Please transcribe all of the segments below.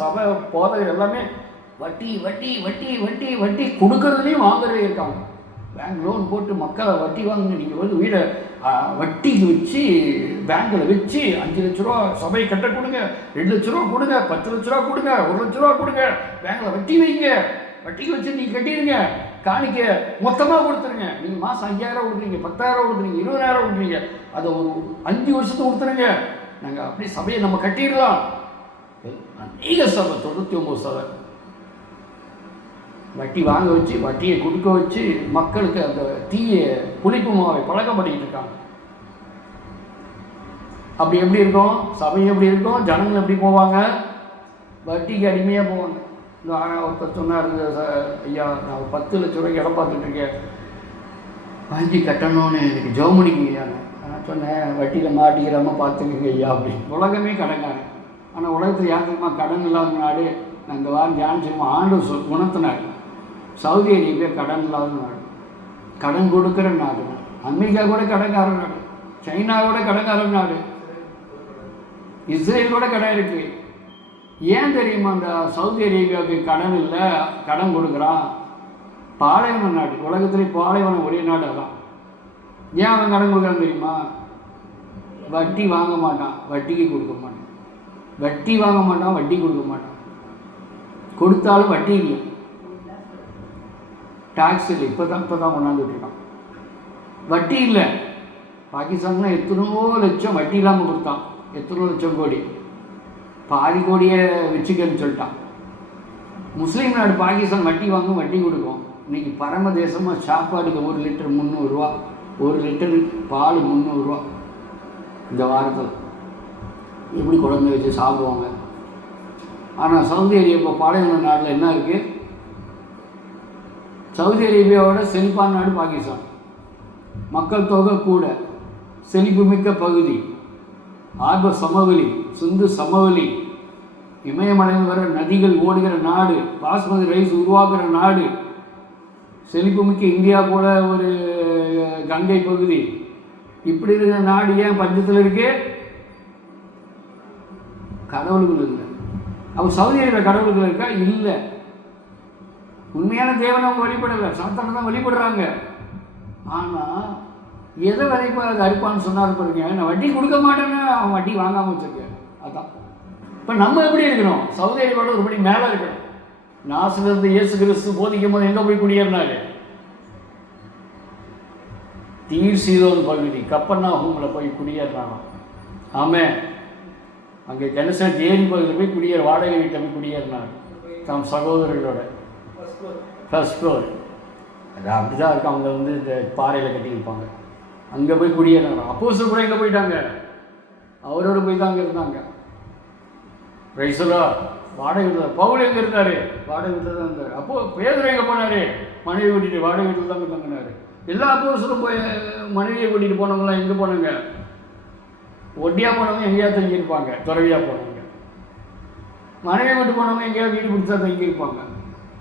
சபை போதகர் எல்லாமே வட்டி வட்டி வட்டி வட்டி வட்டி கொடுக்கறதுலையும் வாங்குறதே இருக்காங்க. பேங்க் லோன் போட்டு மக்களை வட்டி வாங்க நீங்கள் வந்து வீடை வட்டிக்கு வச்சு பேங்க்கில் வச்சு அஞ்சு லட்ச ரூபா சபை கட்ட கொடுங்க. ரெண்டு லட்ச ரூபா கொடுங்க. பத்து லட்ச ரூபா கொடுங்க. ஒரு லட்ச ரூபா கொடுங்க. பேங்க்கில் வட்டி வைங்க. வட்டிக்கு வச்சு நீங்கள் கட்டிடுங்க. காணிக்க மொத்தமாக கொடுத்துருங்க. நீங்கள் மாதம் ஐயாயிரம் கொடுக்குறீங்க. பத்தாயிரம் கொடுக்குறீங்க. இருபதாயிரம் கொடுக்குறீங்க. அதை ஒரு அஞ்சு வருஷத்துக்கு கொடுத்துருங்க. நாங்கள் அப்படியே சபையை நம்ம கட்டிடலாம். அநேக சபை தொண்ணூற்றி ஒம்பது சபை வட்டி வாங்க வச்சு வட்டியை கொடுக்க வச்சு மக்களுக்கு அந்த தீய புளிப்பு மாவை பழக்கம் பண்ணிக்கிட்டு இருக்காங்க. அப்படி எப்படி இருக்கும்? சபை எப்படி இருக்கும்? ஜனங்கள் எப்படி போவாங்க? வட்டிக்கு அடிமையாக போவாங்க. இந்த ஆனால் ஒருத்தர் சொன்னார் ச- ஐயா நான் பத்து லட்ச ரூபாய்க்கு இடம் பார்த்துட்டு இருக்கேன். வாங்கி கட்டணும்னு எனக்கு ஜோமணிக்கு ஐயா. நான் சொன்னேன் வட்டியில் மாட்டிக்கிறாம பார்த்துக்குங்க ஐயா அப்படின்னு. உலகமே கடங்காங்க ஆனால் உலகத்தில் யாருக்குமா கடன் இல்லாத நாடு நான் இந்த வாரம் தியானிச்சிருமா ஆண்டு சொல் உணர்த்தினார். சவுதி அரேபியா கடன் இல்லாத நாடு. கடன் கொடுக்குற நாடு. அமெரிக்கா கூட கடன்கார நாடு. சைனா கூட கடன்கார நாடு. இஸ்ரேல் கூட கடன் இருக்கு. ஏன் தெரியுமா? அந்த சவுதி அரேபியாவுக்கு கடன் இல்லை கடன் கொடுக்குறான். பாலைவன நாடு. உலகத்திலே பாலைவனம் ஒரே நாடு அதான். ஏன் அவன் கடன் கொடுக்குறான்னு தெரியுமா? வட்டி வாங்க மாட்டான். வட்டிக்கு கொடுக்க மாட்டான். வட்டி வாங்க மாட்டான் வட்டி கொடுக்க மாட்டான். கொடுத்தாலும் வட்டி இல்லை. டாக்ஸ் இல்லை. இப்போ தான் இப்போ தான் கொண்டாந்து விட்டுட்டான் வட்டி இல்லை. பாகிஸ்தான் எத்தனையோ லட்சம் வட்டி இல்லாமல் கொடுத்தான். எத்தனையோ லட்சம் கோடி. பாதி கோடியை வச்சுக்கன்னு சொல்லிட்டான். முஸ்லீம் நாடு பாகிஸ்தான் வட்டி வாங்கும் வட்டி கொடுக்கும். இன்றைக்கி பரம தேசமாக சாப்பாடுக்கு ஒரு லிட்டர் முந்நூறுரூவா ஒரு லிட்டர் பால் முந்நூறுரூவா இந்த வாரத்தில். எப்படி குழந்தை வச்சு சாப்பிடுவாங்க? ஆனால் சவுதி அரேபியா பாலைவன நாட்டில் என்ன இருக்குது சவுதி அரேபியாவோட செழிப்பான நாடு பாகிஸ்தான். மக்கள் தொகை கூட செழிப்பு மிக்க பகுதி. ஆர்வ சமவெளி சிந்து சமவெளி. இமயமலையில் வர நதிகள் ஓடுகிற நாடு பாஸ்மதி ரைஸ் உருவாக்குற நாடு. செழிப்பு மிக்க இந்தியா போல ஒரு கங்கை பகுதி. இப்படி இருக்கிற நாடு ஏன் பஞ்சத்தில் இருக்குது கடவுள்கள் இல்லை. அவ சவுதி அரேபியா கடவுள்கள் இருக்கா? இல்லை. உண்மையான தேவனை அவங்க வழிபடலை சாத்தனை தான் வழிபடுறாங்க ஆனால் எதை வரைக்கும் அது அறுப்பான்னு சொன்னார் பாருங்க. நான் வட்டி கொடுக்க மாட்டேன்னு அவன் வட்டி வாங்காமல் வச்சுருக்கேன். அதான். இப்போ நம்ம எப்படி இருக்கணும் சவுதி அரேபியாவோட ஒரு படி மேலே இருக்கணும். நாசிலிருந்து இயேசு கிறிஸ்து போதிக்கும் போது எங்கே போய் குடியேறினாரு? தீர் சீரோன் பகுதி கப்பன்னா கப்பர்நாகூமில் போய் குடியேறினாங்க ஆமாம் அங்கே கெனசட் ஏரி பகுதியில் போய் குடியேற வாடகை வீட்டில் போய் குடியேறினார். தம் சகோதரர்களோட. ஃபர்ஸ்ட் ஃப்ளோர் அது அப்படி தான் இருக்கும் அவங்க வந்து இந்த பாறையில் கட்டியிருப்பாங்க அங்கே போய் குடியேறாங்க அப்போஸ் கூட எங்கே போயிட்டாங்க? அவரோட போய் தான் அங்கே இருந்தாங்க. ரைசலா வாடகை வீட்டில் பவுல் எங்கே இருந்தார்? வாடகை வீட்டில் தான் இருந்தார். அப்போ பேதர் எங்கே போனார்? மனைவி கூட்டிகிட்டு வாடகை வீட்டில் தான் போய் தங்கினார். எல்லா அப்போஸும் போய் மனைவியை கூட்டிகிட்டு போனவங்களாம் எங்கே போனாங்க? ஒட்டியாக போனவங்க எங்கேயா தங்கியிருப்பாங்க துறவியாக போனவங்க. மனைவி மட்டும் போனவங்க எங்கேயா வீடு பிடிச்சா தங்கியிருப்பாங்க.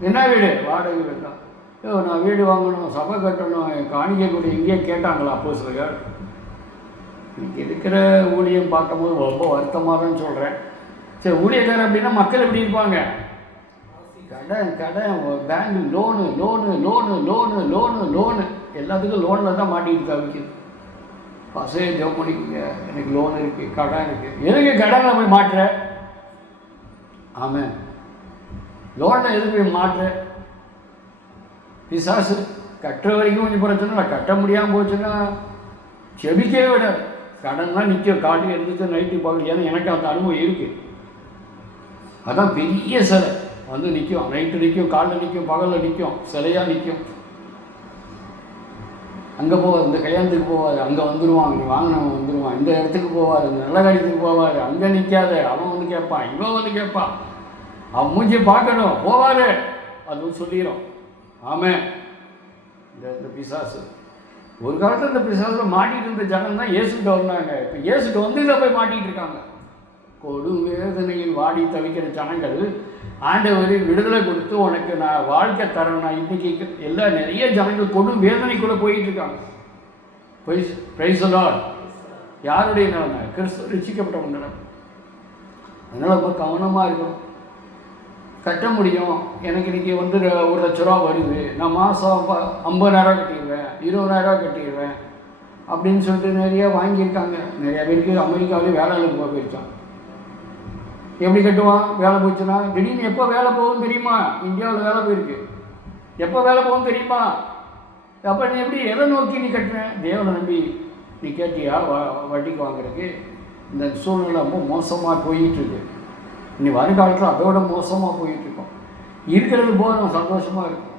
என்ன வீடு? வாடகை வீடு தான். ஐயோ நான் வீடு வாங்கணும் சபை கட்டணும் என் காணிக்கை கூட எங்கேயே கேட்டாங்களா அப்போ சிலர். இன்னைக்கு இருக்கிற ஊழியம் பார்க்கும்போது ரொம்ப வருத்தமாக தான் சொல்கிறேன் சரி ஊழியக்காரர் அப்படின்னா மக்கள் எப்படி இருப்பாங்க? கடன் கடன் bank loan loan loan loan loan loan எல்லாத்துக்கும் லோனில் தான் மாட்டிக்கிட்டு தவிக்குது. பசங்க ஜோம் பண்ணிக்கோங்க எனக்கு லோன் இருக்குது கடன் இருக்குது எதுக்கு கடனில் போய் மாட்டுற? ஆமாம் லோனில் எதுக்கு போய் மாட்டுற? பிசாசு கட்டுற வரைக்கும் கொஞ்சம் பிரச்சனை இல்லை கட்ட முடியாமல் போச்சுன்னா செபிக்கவே விட கடன்லாம் நிற்கும் காட்டு எழுந்துச்சு நைட்டு பகல் ஏன்னா எனக்கு அந்த அனுபவம் இருக்குது அதான் பெரிய சிலை. வந்து நிற்கும் நைட்டு நிற்கும் காலில் நிற்கும் பகலில் நிற்கும் சிலையாக நிற்கும் அங்கே போவார் இந்த கல்யாணத்துக்கு போவார் அங்கே வந்துடுவான் அங்கே வாங்கினவன் வந்துடுவான் இந்த இடத்துக்கு போவார் இந்த நல்ல காரியத்துக்கு போவார் அங்கே நிற்காத அவன் வந்து கேட்பான் இவன் வந்து கேட்பான். அவன் மூஞ்சி பார்க்கணும் போவார் அதுவும் சொல்லிடும் ஆமே. இந்த இந்த பிசாசு. ஒரு காலத்தில் இந்த பிசாசில் மாட்டிகிட்டு இருந்த ஜனம் தான் ஏசுகிட்ட வந்தாங்க. இப்போ ஏசுட்டு வந்து இதை போய் மாட்டிகிட்டு இருக்காங்க. கொடும் வேதனையில் வாடி தவிக்கிற ஜனங்கள் ஆண்டவரை விடுதலை கொடுத்து உனக்கு நான் வாழ்க்கை தரேன் நான் இன்றைக்கி எல்லா நிறைய ஜனங்கள் கொடும் வேதனைக்குள்ளே போயிட்டுருக்காங்க பிரைஸ் பிரைஸ் லார்ட் யாருடைய நிலைமை? கிறிஸ்துவ ரசிக்கப்பட்டவங்க நிலைமை. அதனால் ரொம்ப கவனமாக இருக்கணும். கட்ட முடியும். எனக்கு இன்னைக்கு வந்து ஒரு லட்ச ரூபா வருது. நான் மாதம் ஐம்பதாயிரம் கட்டிடுவேன். இருபதாயிரம் கட்டிடுவேன். அப்படின்னு சொல்லிட்டு நிறையா வாங்கியிருக்காங்க. நிறையா பேருக்கு அமெரிக்காவிலேயே வேலைகளுக்கு போக எப்படி கட்டுவான்? வேலை போச்சுன்னா திடீர்னு எப்போ வேலை போகும் தெரியுமா? இந்தியாவில் வேலை போயிருக்கு. எப்போ வேலை போகும் தெரியுமா? அப்போ நீ எப்படி எதை நோக்கி நீ கட்டுவேன் தேவனை நம்பி நீ கேட்டியா? வ வட்டிக்கு வாங்குறதுக்கு. இந்த சூழ்நிலை ரொம்ப மோசமாக போயிட்டுருக்கு. நீ இனி வருங்காலத்தில் அதோட மோசமாக போயிட்டுருக்கோம். இருக்கிறது போதும் சந்தோஷமாக இருக்கும்.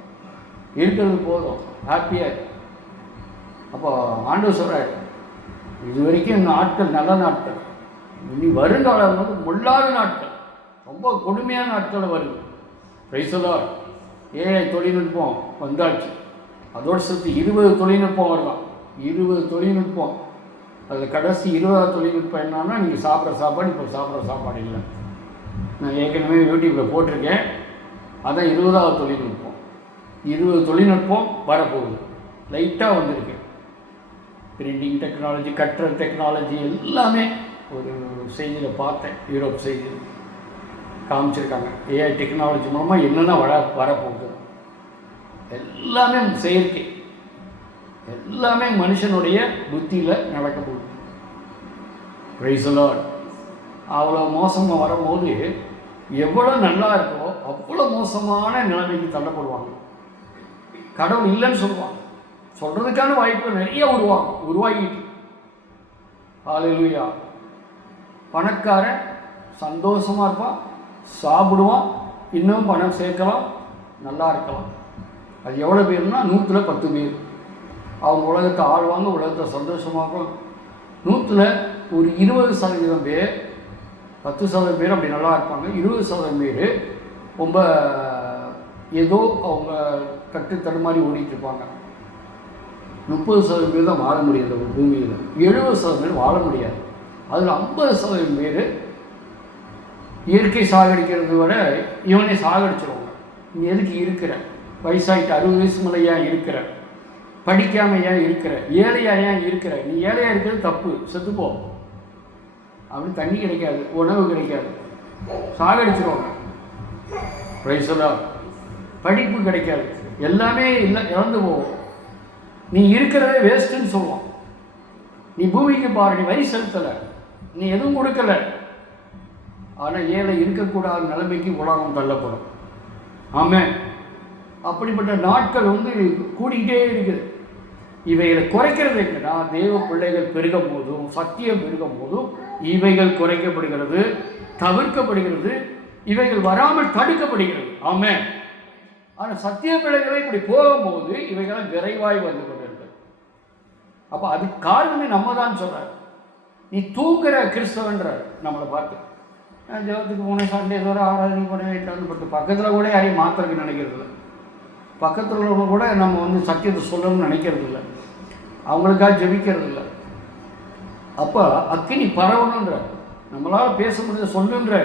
இருக்கிறது போதும் ஹாப்பியாக இருக்கும். அப்போ ஆண்டு சொல்கிறார் இது வரைக்கும் இந்த நாட்கள் நல்ல நாட்கள். இனி வருங்காலம் வந்து முள்ளாத நாட்கள். ரொம்ப கொடுமையான நாட்கள் வருது. பிரைசலார் ஏழை தொழில்நுட்பம் வந்தாச்சு. அதோடு சேர்த்து இருபது தொழில்நுட்பம் வரலாம் இருபது தொழில்நுட்பம். அதில் கடைசி இருபதாவது தொழில்நுட்பம் என்னன்னா நீங்கள் சாப்பிட்ற சாப்பாடு இப்போ சாப்பிட்ற சாப்பாடு இல்லை. நான் ஏற்கனவே யூடியூப்பில் போட்டிருக்கேன். அதான் இருபதாவது தொழில்நுட்பம். இருபது தொழில்நுட்பம் வரப்போகுது. லைட்டாக வந்திருக்கு. பிரிண்டிங் டெக்னாலஜி கட்டுற டெக்னாலஜி எல்லாமே ஒரு செய்தியில் பார்த்தேன் யூரோப் செய்தியில் காமிச்சிருக்காங்க. ஏஐ டெக்னாலஜி மூலமாக என்னென்ன வர வரப்போகுது. எல்லாமே செயற்கை. எல்லாமே மனுஷனுடைய புத்தியில் நடக்க போகுது பிரைசலாட் அவ்வளோ மோசமாக வரும்போது எவ்வளோ நல்லா இருக்கோ அவ்வளோ மோசமான நிலைமைக்கு தள்ளப்படுவாங்க. கடவுள் இல்லைன்னு சொல்லுவாங்க. சொல்கிறதுக்கான வாய்ப்பு நிறைய உருவாகும் உருவாகிட்டு. ஹalleluya பணக்காரன் சந்தோஷமாக இருப்பான் சாப்பிடுவான் இன்னும் பணம் சேர்க்கலாம் நல்லா இருக்கலாம். அது எவ்வளோ பேர்னா நூற்றில் பத்து பேர். அவங்க உலகத்தை ஆழ்வாங்க உலகத்தை சந்தோஷமாக நூற்றில் ஒரு இருபது சதவீதம் பேர் பத்து சதவீதம் பேர் அப்படி நல்லா இருப்பாங்க. இருபது சதவீதம் பேர் ரொம்ப ஏதோ அவங்க கட்டு தடுமாறி ஓடிட்டு இருப்பாங்க. முப்பது சதவீதம் பேர் தான் வாழ முடியாது ஒரு பூமியில். எழுபது சதவீதம் வாழ முடியாது. அதில் ஐம்பது சதவீதம் பேர் இயற்கை சாகடிக்கிறது விட இவனை சாகடிச்சிருவாங்க. நீ எதுக்கு இருக்கிற? வயசாயிட்டு அறுபது வயசு மேலே ஏன் இருக்கிற? படிக்காம ஏன் இருக்கிற? ஏழையா ஏன் இருக்கிற? நீ ஏழையாக இருக்கிறது தப்பு செத்துப்போ. அப்படின்னு தண்ணி கிடைக்காது உணவு கிடைக்காது. சாகடிச்சிருவாங்க. ரைசலா படிப்பு கிடைக்காது. எல்லாமே இல்லை இறந்து போகும். நீ இருக்கிறதே வேஸ்ட்டுன்னு சொல்லுவான். நீ பூமிக்கு பாரு நீ வரி செலுத்தலை. நீ எதுவும் கொடுக்கல. ஆனால் ஏழை இருக்கக்கூடாத நிலைமைக்கு உலகம் தள்ளப்படும். ஆமாம் அப்படிப்பட்ட நாட்கள் வந்து கூடிக்கிட்டே இருக்குது. இவைகளை குறைக்கிறது என்னன்னா தெய்வ பிள்ளைகள் பெருகும் போதும் சத்தியம் பெருகும் போதும் இவைகள் குறைக்கப்படுகிறது தவிர்க்கப்படுகிறது இவைகள் வராமல் தடுக்கப்படுகிறது. ஆமென் ஆனால் சத்திய பிள்ளைகளை இப்படி போகும்போது இவைகள் விரைவாய் வந்து கொண்டிருக்கிறது. அப்போ அதுக்கு காரணமே நம்ம தான் சொல்கிறார் நீ தூங்குற கிறிஸ்தவன்றார். நம்மளை பார்த்து. நான் ஜெபத்துக்கு போனேன் சண்டே தோறும் ஆராதனை பண்ண வேண்டாம்னு பட்டு பக்கத்தில் கூட யாரையும் மாத்திரக்கு நினைக்கிறது இல்லை பக்கத்தில் உள்ளவங்க கூட நம்ம வந்து சத்தியத்தை சொல்லணும்னு நினைக்கிறது இல்லை அவங்களுக்காக ஜெபிக்கிறது இல்லை அப்போ அக்கினி பரவணுன்ற நம்மளால் பேச முடிஞ்ச சொல்லுன்ற